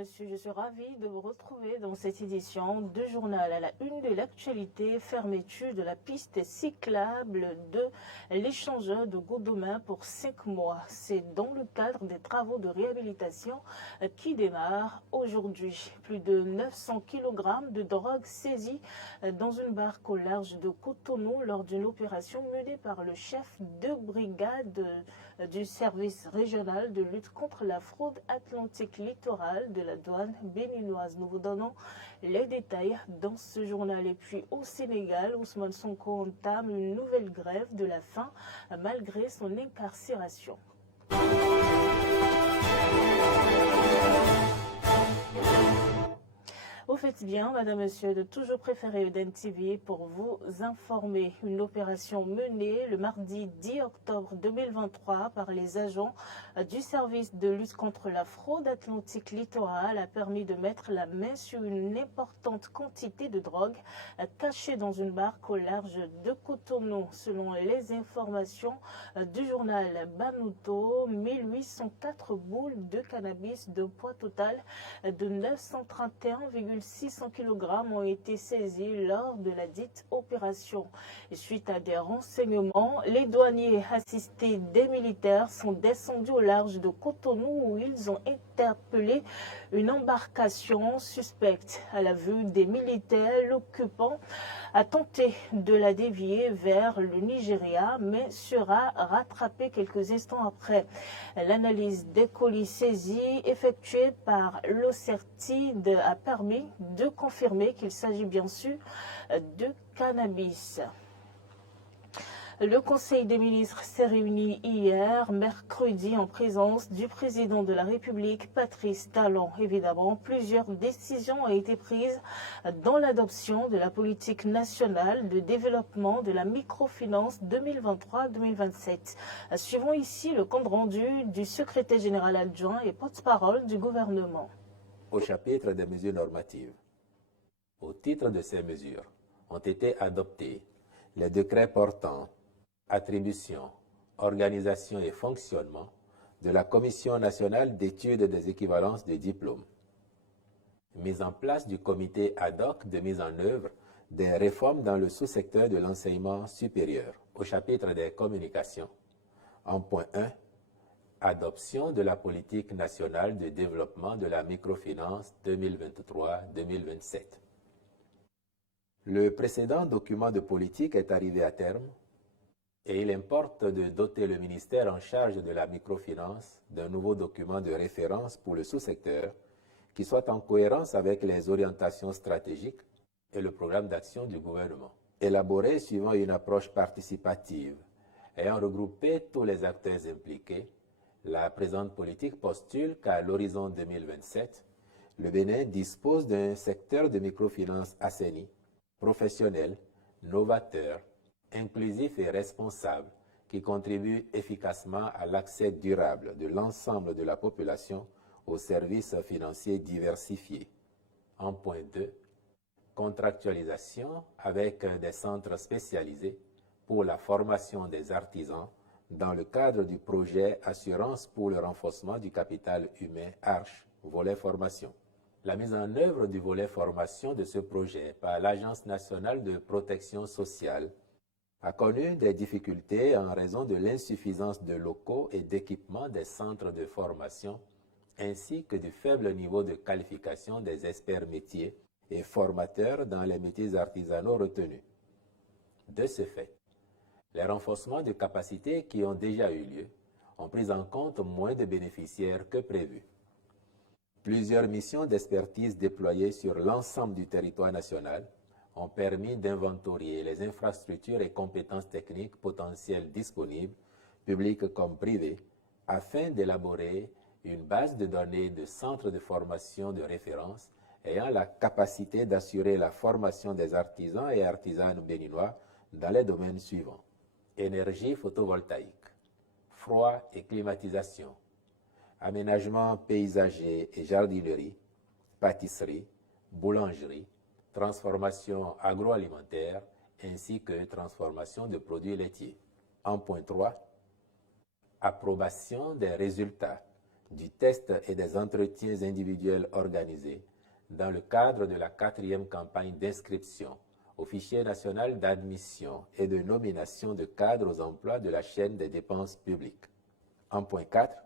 messieurs, je suis ravie de vous retrouver dans cette édition de journal à la une de l'actualité, fermeture de la piste cyclable de l'échangeur de Godomain pour 5 mois. C'est dans le cadre des travaux de réhabilitation qui démarrent aujourd'hui. Plus de 900 kg de drogue saisie dans une barque au large de Cotonou lors d'une opération menée par le chef de brigade du service régional de lutte contre la fraude atlantique littorale de la douane béninoise. Nous vous donnons les détails dans ce journal. Et puis au Sénégal, Ousmane Sonko entame une nouvelle grève de la faim malgré son incarcération. Vous faites bien, madame, monsieur, de toujours préférer Eden TV pour vous informer. Une opération menée le mardi 10 octobre 2023 par les agents du service de lutte contre la fraude atlantique littorale a permis de mettre la main sur une importante quantité de drogue cachée dans une barque au large de Cotonou. Selon les informations du journal Banuto, 1804 boules de cannabis de poids total de 931,6 kg ont été saisis lors de la dite opération. Et suite à des renseignements, les douaniers assistés des militaires sont descendus au large de Cotonou où ils ont interpellé une embarcation suspecte. À la vue des militaires, l'occupant a tenté de la dévier vers le Nigeria, mais sera rattrapé quelques instants après. L'analyse des colis saisis effectuée par l'OCERTID a permis de confirmer qu'il s'agit bien sûr de cannabis. Le Conseil des ministres s'est réuni hier, mercredi, en présence du président de la République, Patrice Talon. Évidemment, plusieurs décisions ont été prises dans l'adoption de la politique nationale de développement de la microfinance 2023-2027. Suivons ici le compte rendu du secrétaire général adjoint et porte-parole du gouvernement. Au chapitre des mesures normatives. Au titre de ces mesures, ont été adoptés les décrets portant attribution, organisation et fonctionnement de la Commission nationale d'études des équivalences de diplômes, mise en place du comité ad hoc de mise en œuvre des réformes dans le sous-secteur de l'enseignement supérieur. Au chapitre des communications, en point 1, adoption de la politique nationale de développement de la microfinance 2023-2027. Le précédent document de politique est arrivé à terme et il importe de doter le ministère en charge de la microfinance d'un nouveau document de référence pour le sous-secteur qui soit en cohérence avec les orientations stratégiques et le programme d'action du gouvernement. Élaboré suivant une approche participative ayant regroupé tous les acteurs impliqués, la présente politique postule qu'à l'horizon 2027, le Bénin dispose d'un secteur de microfinance assaini, professionnel, novateur, inclusif et responsable qui contribue efficacement à l'accès durable de l'ensemble de la population aux services financiers diversifiés. En point 2, contractualisation avec des centres spécialisés pour la formation des artisans dans le cadre du projet Assurance pour le renforcement du capital humain ARCHE, volet formation. La mise en œuvre du volet formation de ce projet par l'Agence nationale de protection sociale a connu des difficultés en raison de l'insuffisance de locaux et d'équipements des centres de formation, ainsi que du faible niveau de qualification des experts métiers et formateurs dans les métiers artisanaux retenus. De ce fait, les renforcements de capacités qui ont déjà eu lieu ont pris en compte moins de bénéficiaires que prévu. Plusieurs missions d'expertise déployées sur l'ensemble du territoire national ont permis d'inventorier les infrastructures et compétences techniques potentielles disponibles, publiques comme privées, afin d'élaborer une base de données de centres de formation de référence ayant la capacité d'assurer la formation des artisans et artisanes béninois dans les domaines suivants: énergie photovoltaïque, froid et climatisation, aménagement paysager et jardinerie, pâtisserie, boulangerie, transformation agroalimentaire ainsi que transformation de produits laitiers. En point 3, approbation des résultats du test et des entretiens individuels organisés dans le cadre de la 4e campagne d'inscription au fichier national d'admission et de nomination de cadres aux emplois de la chaîne des dépenses publiques. En point 4,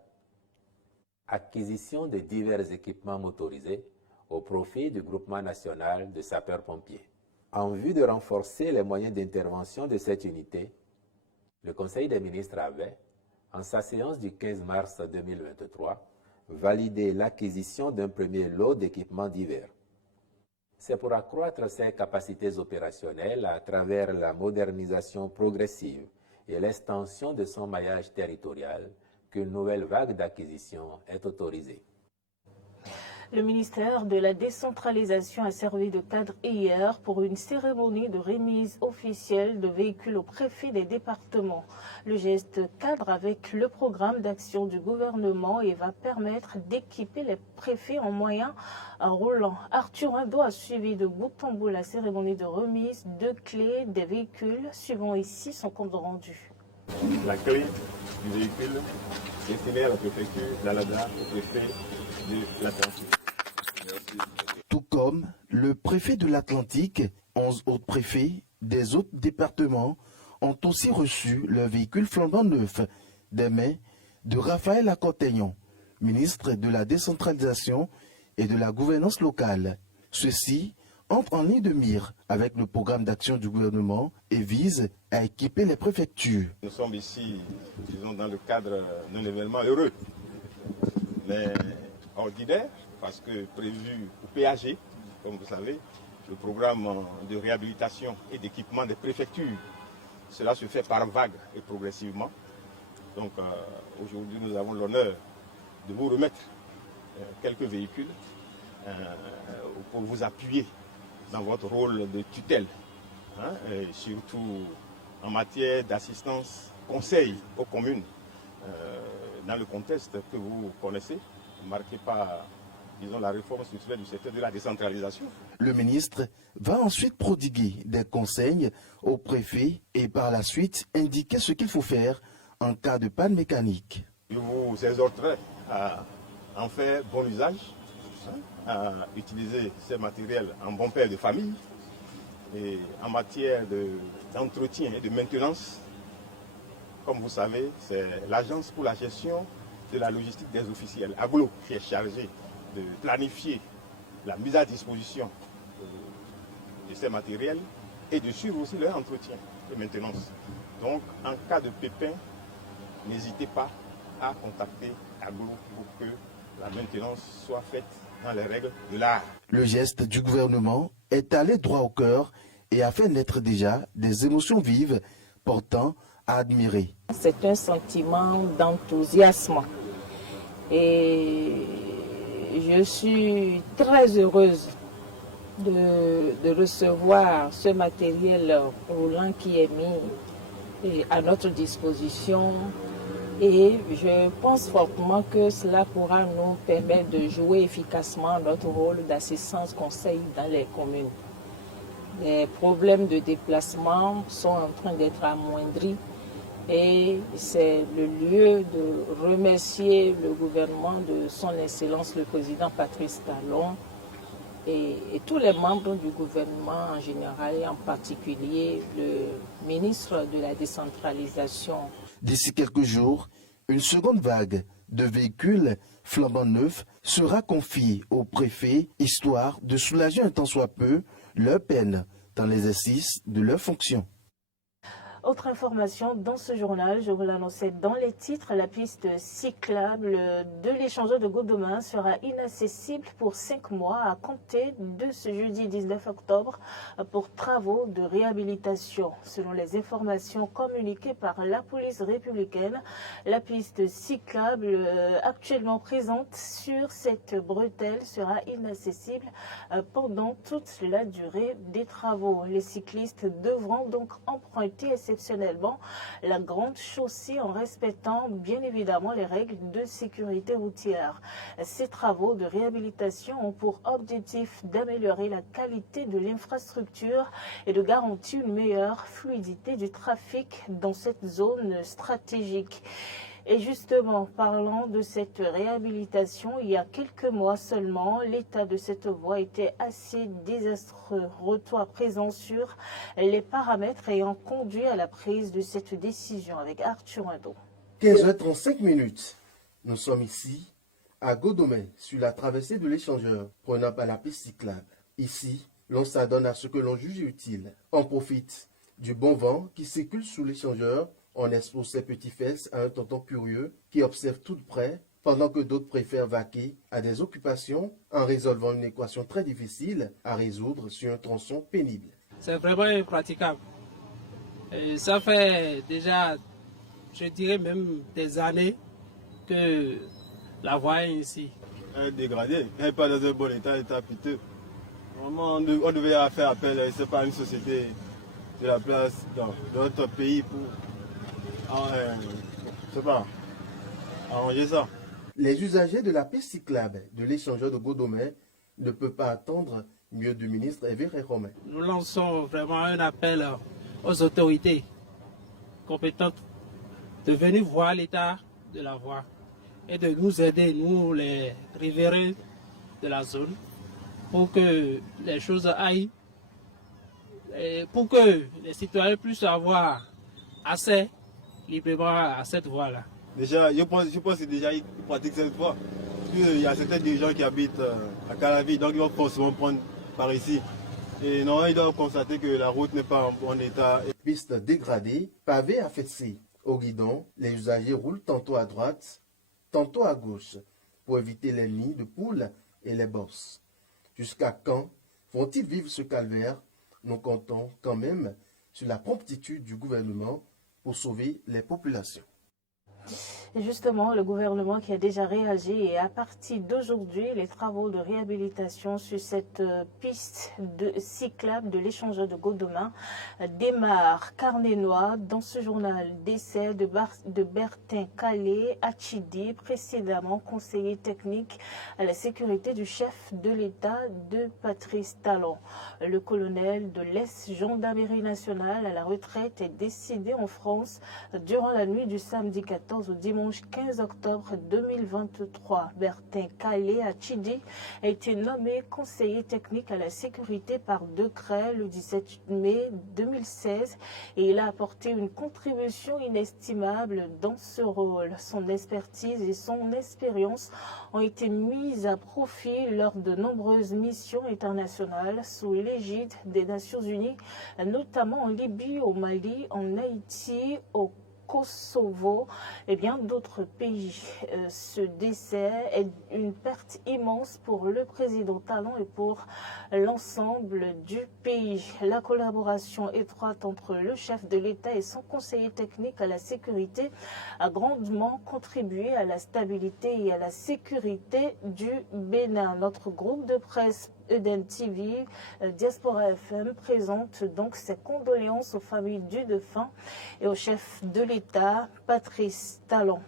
acquisition de divers équipements motorisés au profit du groupement national de sapeurs-pompiers. En vue de renforcer les moyens d'intervention de cette unité, le Conseil des ministres avait, en sa séance du 15 mars 2023, validé l'acquisition d'un premier lot d'équipements divers. C'est pour accroître ses capacités opérationnelles à travers la modernisation progressive et l'extension de son maillage territorial qu'une nouvelle vague d'acquisition est autorisée. Le ministère de la décentralisation a servi de cadre hier pour une cérémonie de remise officielle de véhicules au préfet des départements. Le geste cadre avec le programme d'action du gouvernement et va permettre d'équiper les préfets en moyens roulants. Arthur Ado a suivi de bout en bout la cérémonie de remise de clés des véhicules. Suivons ici son compte rendu. La clé du véhicule destinée à la préfecture d'Alada au préfet de l'Atlantique. Tout comme le préfet de l'Atlantique, 11 autres préfets des autres départements ont aussi reçu le véhicule flambant neuf des mains de Raphaël Akoteyon, ministre de la décentralisation et de la gouvernance locale. Ceux-ci entrent en ligne de mire avec le programme d'action du gouvernement et visent à équiper les préfectures. Nous sommes ici, disons, dans le cadre d'un événement heureux, mais ordinaire, parce que prévu au PAG, comme vous savez, le programme de réhabilitation et d'équipement des préfectures. Cela se fait par vagues et progressivement. Donc aujourd'hui, nous avons l'honneur de vous remettre quelques véhicules pour vous appuyer dans votre rôle de tutelle, et surtout en matière d'assistance, conseil aux communes, dans le contexte que vous connaissez, marqué par, disons, la réforme structurelle du secteur de la décentralisation. Le ministre va ensuite prodiguer des conseils au préfet et par la suite indiquer ce qu'il faut faire en cas de panne mécanique. Je vous exhorterai à en faire bon usage, à utiliser ces matériels en bon père de famille et en matière d'entretien et de maintenance. Comme vous savez, c'est l'Agence pour la gestion de la logistique des officiels, AGLO, qui est chargée de planifier la mise à disposition de ces matériels et de suivre aussi leur entretien et maintenance. Donc, en cas de pépin, n'hésitez pas à contacter AGLO pour que la maintenance soit faite dans les règles de l'art. Le geste du gouvernement est allé droit au cœur et a fait naître déjà des émotions vives portant à admirer. C'est un sentiment d'enthousiasme et je suis très heureuse de recevoir ce matériel roulant qui est mis à notre disposition et je pense fortement que cela pourra nous permettre de jouer efficacement notre rôle d'assistance conseil dans les communes. Les problèmes de déplacement sont en train d'être amoindris et c'est le lieu de remercier le gouvernement de son Excellence le Président Patrice Talon et tous les membres du gouvernement en général et en particulier le ministre de la décentralisation. D'ici quelques jours, une seconde vague de véhicules flambant neufs sera confiée au préfet, histoire de soulager un tant soit peu leur peine dans l'exercice de leurs fonctions. Autre information dans ce journal, je vous l'annonçais dans les titres, la piste cyclable de l'échangeur de Godomain sera inaccessible pour 5 mois à compter de ce jeudi 19 octobre pour travaux de réhabilitation. Selon les informations communiquées par la police républicaine, la piste cyclable actuellement présente sur cette bretelle sera inaccessible pendant toute la durée des travaux. Les cyclistes devront donc emprunter exceptionnellement la grande chaussée en respectant bien évidemment les règles de sécurité routière. Ces travaux de réhabilitation ont pour objectif d'améliorer la qualité de l'infrastructure et de garantir une meilleure fluidité du trafic dans cette zone stratégique. Et justement, parlant de cette réhabilitation, il y a quelques mois seulement, l'état de cette voie était assez désastreux. Retour à présent sur les paramètres ayant conduit à la prise de cette décision avec Arthur Indo. 15h35. Nous sommes ici à Godomè, sur la traversée de l'échangeur, prenant par la piste cyclable. Ici, l'on s'adonne à ce que l'on juge utile. On profite du bon vent qui circule sous l'échangeur. On expose ses petits fesses à un tonton curieux qui observe tout de près, pendant que d'autres préfèrent vaquer à des occupations en résolvant une équation très difficile à résoudre sur un tronçon pénible. C'est vraiment impraticable. Et ça fait déjà, je dirais même des années que la voie est ici. Elle est dégradée, elle n'est pas dans un bon état piteux. Vraiment, on devait faire appel, c'est pas une société de la place dans notre pays pour arranger ça. Les usagers de la piste cyclable de l'échangeur de Godomè ne peuvent pas attendre mieux du ministre Hervé Romain. Nous lançons vraiment un appel aux autorités compétentes de venir voir l'état de la voie et de nous aider, nous les riverains de la zone, pour que les choses aillent, et pour que les citoyens puissent avoir accès librement à cette voie-là. Déjà, je pense que déjà ils pratiquent cette voie. Il y a certains dirigeants qui habitent à Calavi, donc ils vont forcément prendre par ici. Et non, ils doivent constater que la route n'est pas en bon état. Piste dégradée, pavée affaissée. Au guidon, les usagers roulent tantôt à droite, tantôt à gauche, pour éviter les nids de poules et les bosses. Jusqu'à quand vont-ils vivre ce calvaire? Nous comptons quand même sur la promptitude du gouvernement pour sauver les populations. Et justement, le gouvernement qui a déjà réagi et à partir d'aujourd'hui, les travaux de réhabilitation sur cette piste cyclable de l'échangeur de Godomè démarrent. Carnet noir dans ce journal d'essai de Bertin Calais Achidi, précédemment conseiller technique à la sécurité du chef de l'État de Patrice Talon. Le colonel de l'ex-gendarmerie nationale à la retraite est décédé en France durant la nuit du samedi 14 au dimanche 15 octobre 2023. Bertin Calais Achidi a été nommé conseiller technique à la sécurité par décret le 17 mai 2016 et il a apporté une contribution inestimable dans ce rôle. Son expertise et son expérience ont été mises à profit lors de nombreuses missions internationales sous l'égide des Nations Unies, notamment en Libye, au Mali, en Haïti, au Kosovo et bien d'autres pays. Ce décès est une perte immense pour le président Talon et pour l'ensemble du pays. La collaboration étroite entre le chef de l'État et son conseiller technique à la sécurité a grandement contribué à la stabilité et à la sécurité du Bénin. Notre groupe de presse Eden TV, Diaspora FM présente donc ses condoléances aux familles du défunt et au chef de l'État, Patrice Talon.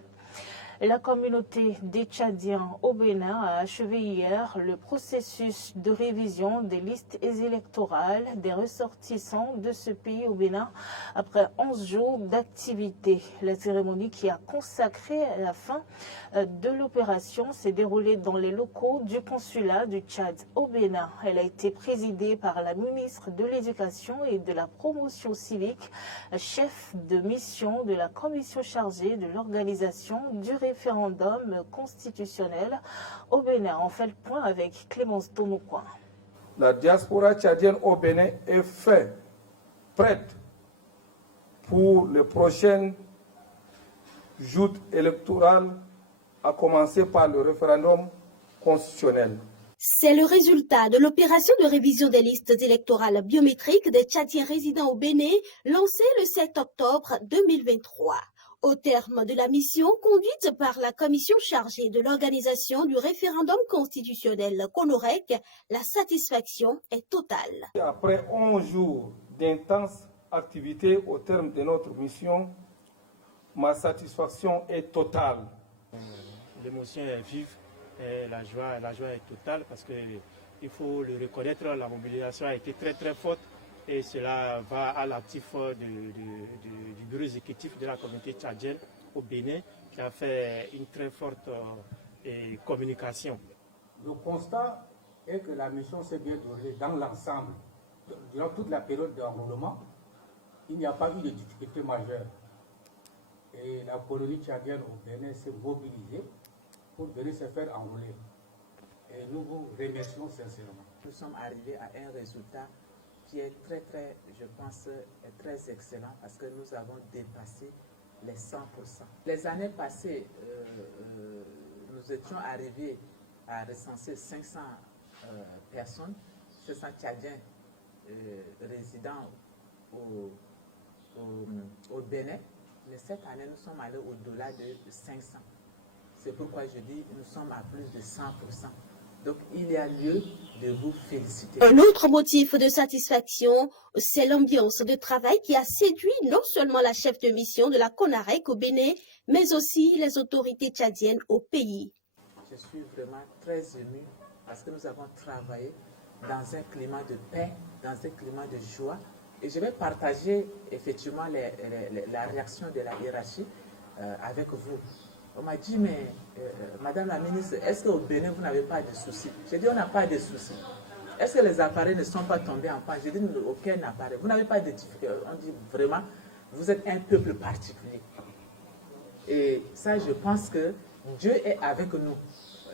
La communauté des Tchadiens au Bénin a achevé hier le processus de révision des listes électorales des ressortissants de ce pays au Bénin après 11 jours d'activité. La cérémonie qui a consacré la fin de l'opération s'est déroulée dans les locaux du consulat du Tchad au Bénin. Elle a été présidée par la ministre de l'Éducation et de la Promotion civique, chef de mission de la commission chargée de l'organisation du référendum constitutionnel au Bénin. On fait le point avec Clémence Tonoucoin. La diaspora tchadienne au Bénin est prête pour les prochaines joutes électorales, à commencer par le référendum constitutionnel. C'est le résultat de l'opération de révision des listes électorales biométriques des Tchadiens résidant au Bénin, lancée le 7 octobre 2023. Au terme de la mission conduite par la commission chargée de l'organisation du référendum constitutionnel CONOREC, la satisfaction est totale. Après 11 jours d'intenses activités au terme de notre mission, ma satisfaction est totale. L'émotion est vive et la joie est totale parce qu'il faut le reconnaître, la mobilisation a été très forte. Et cela va à l'actif du bureau exécutif de la communauté tchadienne au Bénin, qui a fait une très forte communication. Le constat est que la mission s'est bien déroulée dans l'ensemble. Durant toute la période d'enrôlement, il n'y a pas eu de difficultés majeures. Et la colonie tchadienne au Bénin s'est mobilisée pour venir se faire enrôler. Et nous vous remercions sincèrement. Nous sommes arrivés à un résultat qui est très, je pense, très excellent parce que nous avons dépassé les 100%. Les années passées, nous étions arrivés à recenser 500 personnes, 500 Tchadiens résidant au Bénin. Mais cette année, nous sommes allés au-delà de 500. C'est pourquoi je dis nous sommes à plus de 100%. Donc, il y a lieu de vous féliciter. Un autre motif de satisfaction, c'est l'ambiance de travail qui a séduit non seulement la chef de mission de la CONAREC au Bénin, mais aussi les autorités tchadiennes au pays. Je suis vraiment très émue parce que nous avons travaillé dans un climat de paix, dans un climat de joie. Et je vais partager effectivement la réaction de la hiérarchie avec vous. On m'a dit, mais Madame la ministre, est-ce qu'au Bénin, vous n'avez pas de soucis? J'ai dit, on n'a pas de soucis. Est-ce que les appareils ne sont pas tombés en panne? J'ai dit, aucun appareil. Vous n'avez pas de difficultés. On dit, vraiment, vous êtes un peuple particulier. Et ça, je pense que Dieu est avec nous.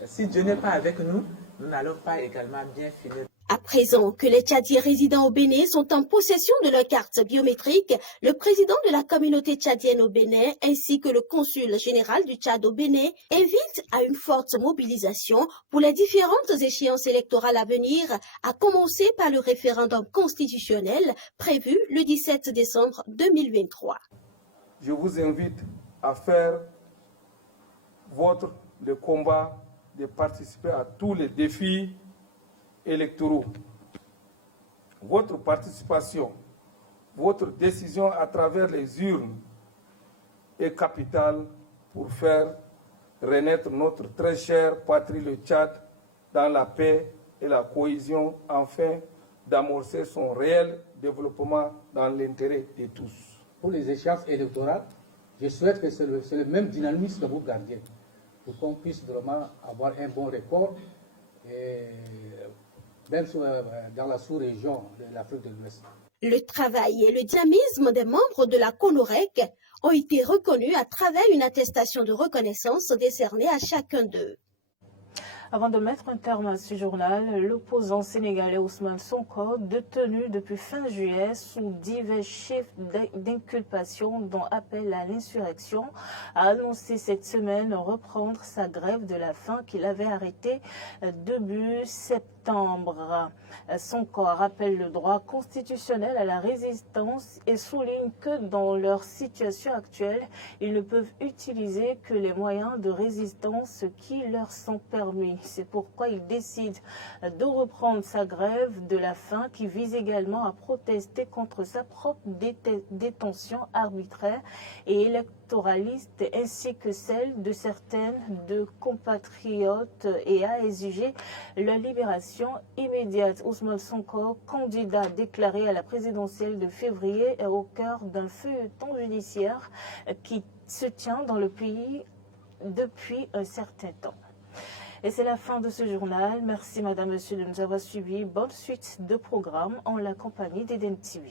Si Dieu n'est pas avec nous, nous n'allons pas également bien finir. À présent que les Tchadiens résidant au Bénin sont en possession de leur carte biométrique, le président de la communauté tchadienne au Bénin ainsi que le consul général du Tchad au Bénin invitent à une forte mobilisation pour les différentes échéances électorales à venir, à commencer par le référendum constitutionnel prévu le 17 décembre 2023. Je vous invite à faire le combat de participer à tous les défis électoraux. Votre participation, votre décision à travers les urnes est capitale pour faire renaître notre très chère patrie, le Tchad, dans la paix et la cohésion, afin d'amorcer son réel développement dans l'intérêt de tous. Pour les échéances électorales, je souhaite que c'est le même dynamisme que vous gardiez, pour qu'on puisse vraiment avoir un bon record, et même dans la sous-région de l'Afrique de l'Ouest. Le travail et le dynamisme des membres de la CONAREC ont été reconnus à travers une attestation de reconnaissance décernée à chacun d'eux. Avant de mettre un terme à ce journal, l'opposant sénégalais Ousmane Sonko, détenu depuis fin juillet sous divers chefs d'inculpation dont appel à l'insurrection, a annoncé cette semaine reprendre sa grève de la faim qu'il avait arrêtée début septembre. Sonko rappelle le droit constitutionnel à la résistance et souligne que dans leur situation actuelle, ils ne peuvent utiliser que les moyens de résistance qui leur sont permis. C'est pourquoi il décide de reprendre sa grève de la faim qui vise également à protester contre sa propre détention arbitraire et électoraliste ainsi que celle de certaines de compatriotes et à exiger la libération immédiate. Ousmane Sonko, candidat déclaré à la présidentielle de février, est au cœur d'un feuilleton judiciaire qui se tient dans le pays depuis un certain temps. Et c'est la fin de ce journal. Merci Madame, Monsieur de nous avoir suivis. Bonne suite de programme en la compagnie d'Eden TV.